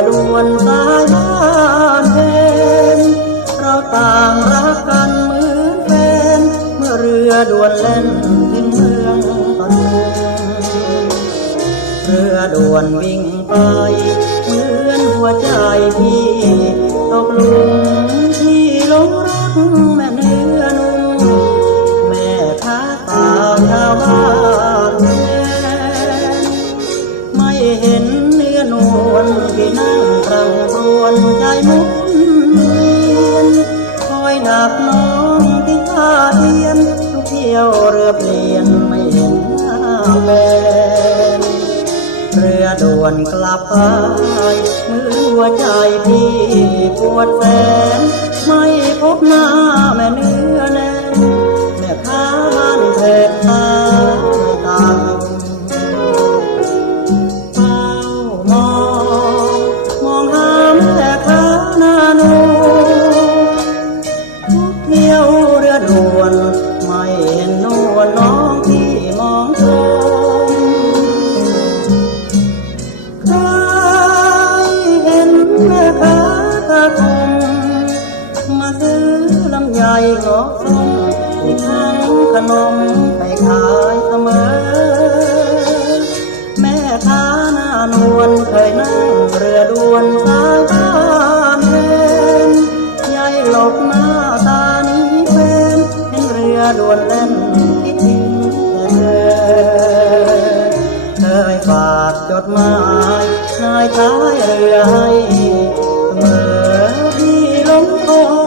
อนวนสายลานเพนเราต่างรักกันเหมือนเป็นเมื่อเรือด่วนเล่นถึงเมืองตนเรือด่วนวิ่งไป เหมือนหัวใจพี่ตกลุมที่ลงรัก อนใจมุนเวียนคอยหนักน้องที่ท่าเทียนทุกเที่ยวเรือเปลี่ยนไม่เห็นหน้าแมนเรือด่วนกลับไปมือหัวใจพี่ปวดแสนไม่พบหน้าแม่เนื้อแน่ วลน้องที่มองชมใครเห็นแม่ค้าตาคมมาซื้อลำไยงอกส้มอีกทั้งขนมไปขายเสมอ แม่ค้าหน้านวลเคยนั่งเรือดวนสายบ้านเห็นยายหลบหน้าตานี้เป็นเห็นเรือดวนเล่ จดหมายนายท้ายเรือให้เมื่อพี่ล้มคอ